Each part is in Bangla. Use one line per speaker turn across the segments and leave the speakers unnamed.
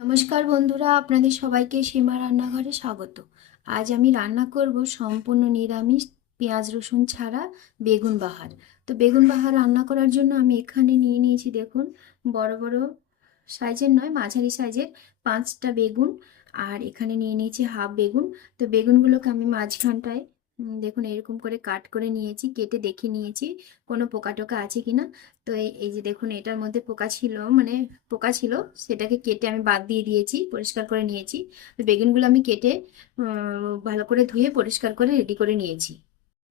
নমস্কার বন্ধুরা, আপনাদের সবাইকে সীমা রান্নাঘরে স্বাগত। আজ আমি রান্না করব সম্পূর্ণ নিরামিষ পেঁয়াজ রসুন ছাড়া বেগুন বাহার। তো বেগুন বাহার রান্না করার জন্য আমি এখানে নিয়ে নিয়েছি দেখুন, বড় বড় সাইজের নয়, মাঝারি সাইজের পাঁচটা বেগুন। আর এখানে নিয়ে নিয়েছি হাফ বেগুন। তো বেগুনগুলোকে আমি মাঝখানটায় দেখুন, এরকম করে কাট করে নিয়েছি, কেটে দেখে নিয়েছি, কোনো পোকা টোকা আছে কিনা তো এই যে দেখুন, এটার মধ্যে পোকা ছিল মানে পোকা ছিল, সেটাকে কেটে আমি বাদ দিয়ে দিয়েছি, পরিষ্কার করে নিয়েছি। বেগুনগুলো আমি কেটে ভালো করে ধুয়ে পরিষ্কার করে রেডি করে নিয়েছি।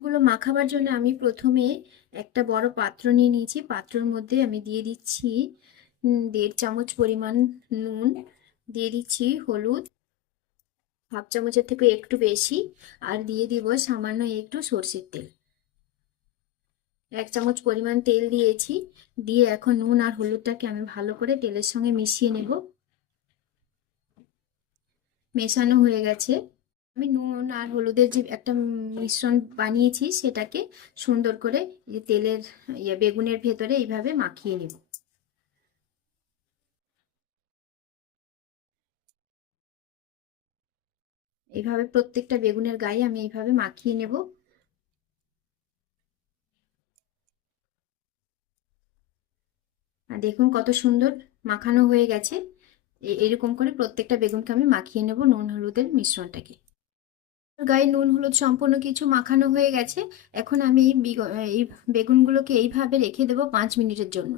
এগুলো মাখাবার জন্য আমি প্রথমে একটা বড় পাত্র নিয়ে নিয়েছি। পাত্রর মধ্যে আমি দিয়ে দিচ্ছি দেড় চামচ পরিমাণ নুন, দিয়ে দিচ্ছি হলুদ হাফ চামচের থেকে একটু বেশি আর দিয়ে দিব সামান্য একটু সর্ষের তেল। এক চামচ পরিমাণ তেল দিয়েছি, দিয়ে এখন নুন আর হলুদটাকে আমি ভালো করে তেলের সঙ্গে মিশিয়ে নেব। মেশানো হয়ে গেছে। আমি নুন আর হলুদের যে একটা মিশ্রণ বানিয়েছি, সেটাকে সুন্দর করে তেলের ইয়ে বেগুনের ভেতরে এইভাবে মাখিয়ে নেব। এইভাবে প্রত্যেকটা বেগুনের গায়ে আমি এইভাবে মাখিয়ে নেব। আর দেখুন কত সুন্দর মাখানো হয়ে গেছে। এরকম করে প্রত্যেকটা বেগুনকে আমি মাখিয়ে নেব নুন হলুদের মিশ্রণটাকে। গায়ে নুন হলুদ সম্পূর্ণ কিছু মাখানো হয়ে গেছে। এখন আমি এই বেগুনগুলোকে এইভাবে রেখে দেবো পাঁচ মিনিটের জন্য।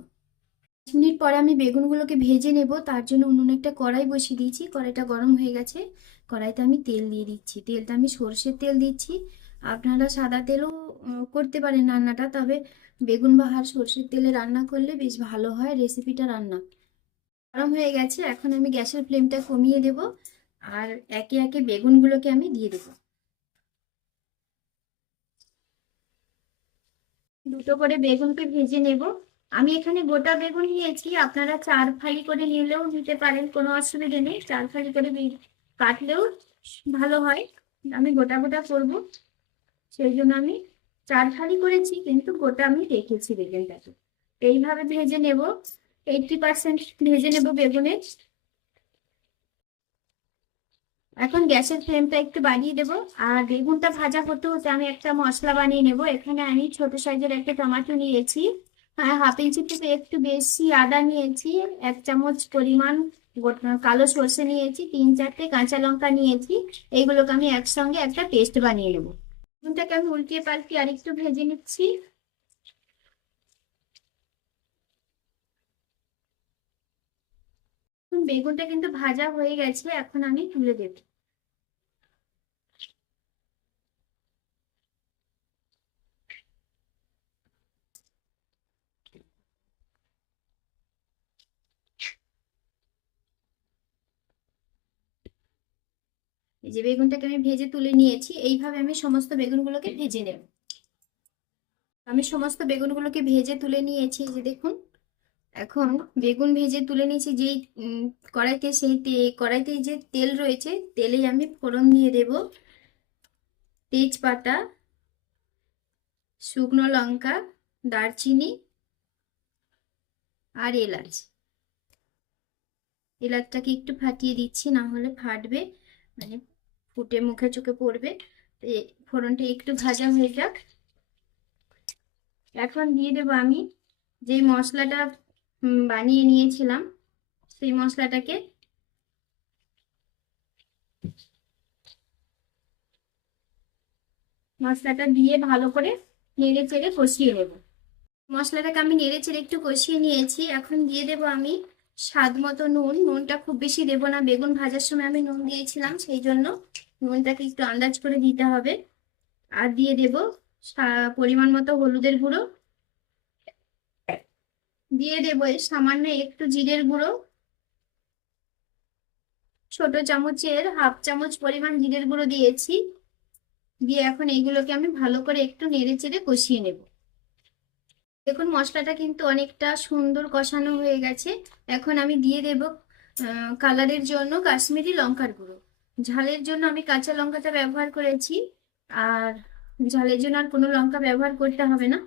পাঁচ মিনিট পরে আমি বেগুনগুলোকে ভেজে নেব, তার জন্য উনুনে একটা কড়াই বসিয়ে দিয়েছি। কড়াইটা গরম হয়ে গেছে। কড়াইতে আমি তেল দিয়ে দিচ্ছি। তেলটা আমি সর্ষের তেল দিচ্ছি। আপনারা সাদা তেলও করতে পারেন রান্নাটা, তবে বেগুন বাহার সর্ষের তেলে রান্না করলে বেশ ভালো হয় রেসিপিটা রান্না। গরম হয়ে গেছে, এখন আমি গ্যাসের ফ্লেমটা কমিয়ে দেব আর একে একে বেগুনগুলোকে আমি দিয়ে দেব। দুটো করে বেগুনকে ভেজে নেব। আমি এখানে গোটা বেগুন নিয়েছি, আপনারা চার ফালি করে নিলেও নিতে পারেন, কোনো অসুবিধা নেই। চার ফালি করে কাটলেও ভালো হয়। আমি গোটা গোটা করব, সেই জন্য আমি চার ফালি করেছি, কিন্তু গোটা আমি রেখেছি বেগুনটাকে। এইভাবে ভেজে নেব, এইটটি পার্সেন্ট ভেজে নেব বেগুনের এখন গ্যাসের ফ্লেমটা একটু বাড়িয়ে দেবো, আর বেগুনটা ভাজা হতে হতে আমি একটা মশলা বানিয়ে নেব। এখানে আমি ছোট সাইজের একটা টমেটো নিয়েছি। আর হাফ ইঞ্চি থেকে একটু বেশি আদা নিয়েছি, এক চামচ পরিমাণ কালো সর্ষে নিয়েছি, তিন চারটে কাঁচা লঙ্কা নিয়েছি, এইগুলোকে আমি একসঙ্গে একটা পেস্ট বানিয়ে নেব। বেগুনটাকে আমি উল্টিয়ে পাল্টিয়ে আরেকটু ভেজে নিচ্ছি। বেগুনটা কিন্তু ভাজা হয়ে গেছে, এখন আমি তুলে দেব। এই যে বেগুনটাকে আমি ভেজে তুলে নিয়েছি, এইভাবে আমি সমস্ত বেগুনগুলোকে ভেজে নেব। আমি সমস্ত বেগুনগুলোকে ভেজে তুলে নিয়েছি যে দেখুন। এখন বেগুন ভেজে তুলে নিয়েছি, যেই কড়াইতে সেই কড়াইতে যে তেল রয়েছে তেলেই আমি ফোড়ন দিয়ে দেব। তেজপাতা, শুকনো লঙ্কা, দারচিনি আর এলাচ। এলাচটাকে একটু ফাটিয়ে দিচ্ছি, না হলে ফাটবে। মানে ফুটে মুখে চোখে পড়বে। ফোড়নটা একটু ভাজা হয়ে যাক। এখন দিয়ে দেবো আমি যেই মশলাটা বানিয়ে নিয়েছিলাম, সেই মশলাটাকে মশলাটা দিয়ে ভালো করে নেড়ে চেড়ে কষিয়ে নেব। মশলাটাকে আমি নেড়ে চেড়ে একটু কষিয়ে নিয়েছি। এখন দিয়ে দেবো আমি স্বাদ মতো নুন, নুনটা খুব বেশি দেবো না। বেগুন ভাজার সময় আমি নুন দিয়েছিলাম সেই জন্য নুনটাকে একটু আন্দাজ করে দিতে হবে। আর দিয়ে দেব পরিমাণ মতো হলুদের গুঁড়ো। দিয়ে দেবো সামান্য একটু জিরের গুঁড়ো। ছোট চামচের হাফ চামচ পরিমাণ জিরের গুঁড়ো দিয়েছি। দিয়ে এখন এইগুলোকে আমি ভালো করে একটু নেড়ে চেড়ে কষিয়ে নেব। দেখুন, মশলাটা কিন্তু অনেকটা সুন্দর কষানো হয়ে গেছে। এখন আমি দিয়ে দেব কালারের জন্য কাশ্মীরি লঙ্কার গুঁড়ো। ঝালের জন্য আমি কাঁচা লঙ্কাটা ব্যবহার করেছি। আর ঝালের জন্য আর কোনো লঙ্কা ব্যবহার করতে হবে না।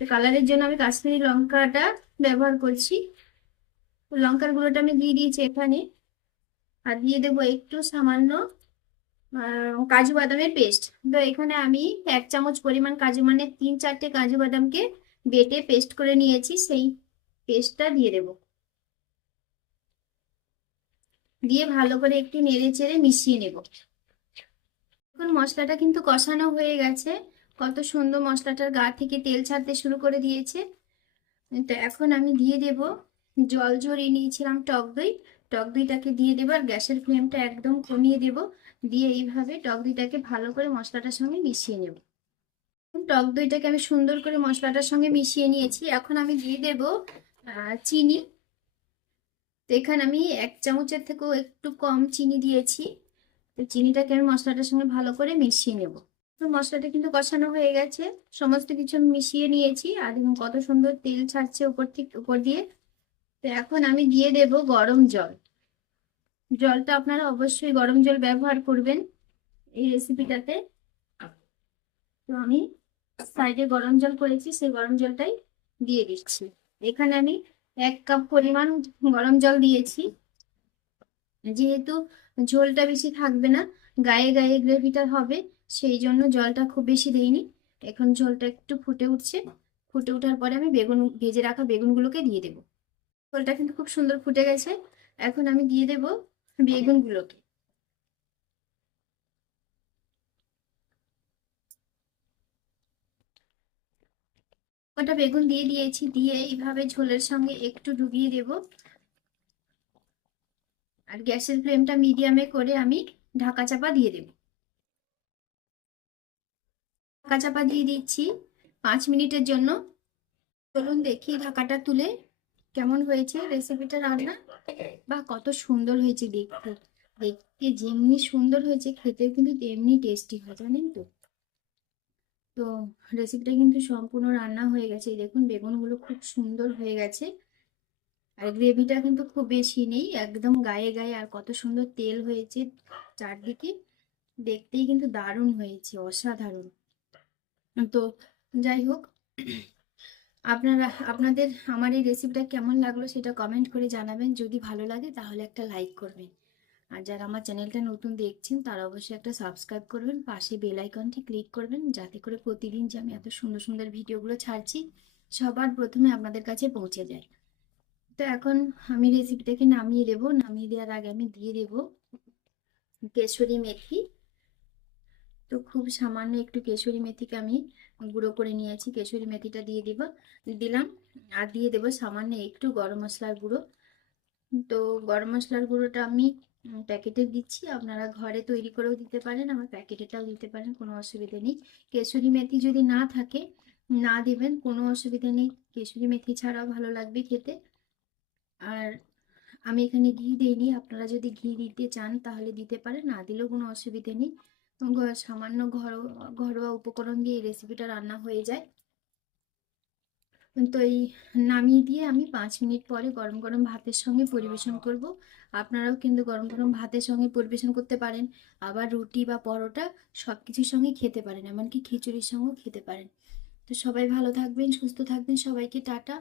তো কালারের জন্য আমি কাশ্মীরি লঙ্কাটা ব্যবহার করছি। লঙ্কার গুঁড়োটা আমি দিয়ে দিয়েছি এখানে। আর দিয়ে দেবো একটু সামান্য কাজু বাদামের পেস্ট। তো এখানে আমি এক চামচ পরিমাণ কাজু মানে তিন চারটে কাজু বাদামকে বেটে পেস্ট করে নিয়েছি, সেই পেস্টটা দিয়ে দেব। দিয়ে ভালো করে একটু নেড়ে চেড়ে মিশিয়ে নেব। এখন মশলাটা কিন্তু কষানো হয়ে গেছে। কত সুন্দর মশলাটার গা থেকে তেল ছাড়তে শুরু করে দিয়েছে। তো এখন আমি দিয়ে দেব জল ঝরিয়ে নিয়েছিলাম টক দই। টক দইটাকে দিয়ে দেবো আর গ্যাসের ফ্লেমটা একদম কমিয়ে দেব। দিয়ে এইভাবে টক দইটাকে ভালো করে মশলাটার সঙ্গে মিশিয়ে নেব। টক দইটাকে আমি সুন্দর করে মশলাটার সঙ্গে মিশিয়ে নিয়েছি। এখন আমি দিয়ে দেব চিনি। তো এখানে আমি এক চামচের থেকেও একটু কম চিনি দিয়েছি। তো চিনিটাকে আমি মশলাটার সঙ্গে ভালো করে মিশিয়ে নেব। তো মশলাটা কিন্তু কষানো হয়ে গেছে। সমস্ত কিছু মিশিয়ে নিয়েছি আর কত সুন্দর তেল ছাড়ছে উপর থেকে, উপর দিয়ে। তো এখন আমি দিয়ে দেব গরম জল। জলটা আপনারা অবশ্যই গরম জল ব্যবহার করবেন এই রেসিপিটাতে তো আমি সাইডে গরম জল করেছি, সেই গরম জলটাই দিয়ে দিচ্ছি। এখানে আমি এক কাপ পরিমাণ গরম জল দিয়েছি। যেহেতু ঝোলটা বেশি থাকবে না, গায়ে গায়ে গ্রেভিটা হবে, সেই জন্য জলটা খুব বেশি দেইনি। এখন ঝোলটা একটু ফুটে উঠছে। ফুটে ওঠার পরে আমি বেগুন, ভেজে রাখা বেগুনগুলোকে দিয়ে দেবো। ঝোলটা কিন্তু খুব সুন্দর ফুটে গেছে। এখন আমি দিয়ে দেব বেগুনগুলোকে। কটা বেগুন দিয়ে দিয়েছি, দিয়ে এইভাবে ঝোলের সঙ্গে একটু ডুবিয়ে দেব। আর গ্যাসের ফ্লেমটা মিডিয়ামে করে আমি ঢাকা চাপা দিয়ে দেব। ঢাকা চাপা দিয়ে দিচ্ছি পাঁচ মিনিটের জন্য। চলুন দেখি ঢাকাটা তুলে কেমন হয়েছে রেসিপিটা রান্না বা কত সুন্দর হয়েছে দেখতে। দেখতে যেমনি সুন্দর হয়েছে খেতে কিন্তু তেমনি টেস্টি হয়, জানেন তো? তো রেসিপিটা কিন্তু সম্পূর্ণ রান্না হয়ে গেছে। দেখুন, বেগুনগুলো খুব সুন্দর হয়ে গেছে। আর গ্রেভিটা কিন্তু খুব বেশি নেই, একদম গায়ে গায়ে। আর কত সুন্দর তেল হয়েছে চারদিকে। দেখতেই কিন্তু দারুণ হয়েছে, অসাধারণ। তো যাই হোক, আপনারা, আপনাদের, আমার এই রেসিপিটা কেমন লাগল সেটা কমেন্ট করে জানাবেন। যদি ভালো লাগে তাহলে একটা লাইক করবেন। আর যারা আমার চ্যানেলটা নতুন দেখছেন, তারা অবশ্যই একটা সাবস্ক্রাইব করবেন, পাশে বেল আইকনটি ক্লিক করবেন, যাতে করে প্রতিদিন যে আমি এত সুন্দর সুন্দর ভিডিওগুলো ছাড়ছি, সবার প্রথমে আপনাদের কাছে পৌঁছে যায়। তো এখন আমি রেসিপিটাকে নামিয়ে দেবো। নামিয়ে দেওয়ার আগে আমি দিয়ে দেবো কেশরি মেথি। তো খুব সামান্য একটু কেশরি মেথিকে আমি গুঁড়ো করে নিয়েছি। কেশরি মেথিটা দিয়ে দিব, দিলাম আর দিয়ে দেবো সামান্য একটু গরম মশলার গুঁড়ো। তো গরম মশলার গুঁড়োটা আমি প্যাকেটে দিচ্ছি। আপনারা ঘরে তৈরি করেও দিতে পারেন, আমার প্যাকেটেটাও দিতে পারেন, কোনো অসুবিধা নেই। কেশরি মেথি যদি না থাকে, না দেবেন, কোনো অসুবিধা নেই। কেশরি মেথি ছাড়াও ভালো লাগবে খেতে। আর আমি এখানে ঘি দিইনি, আপনারা যদি ঘি দিতে চান তাহলে দিতে পারেন, না দিলেও কোনো অসুবিধা নেই। সামান্য ঘরোয়া ঘরোয়া উপকরণ দিয়ে এই রেসিপিটা রান্না হয়ে যায়। তো এই নামিয়ে দিয়ে আমি পাঁচ মিনিট পরে গরম গরম ভাতের সঙ্গে পরিবেশন করব। আপনারাও কিন্তু গরম গরম ভাতের সঙ্গে পরিবেশন করতে পারেন। আবার রুটি বা পরোটা সব কিছুর সঙ্গে খেতে পারেন এমনকি খিচুড়ির সঙ্গেও খেতে পারেন। তো সবাই ভালো থাকবেন সুস্থ থাকবেন সবাইকে টাটা।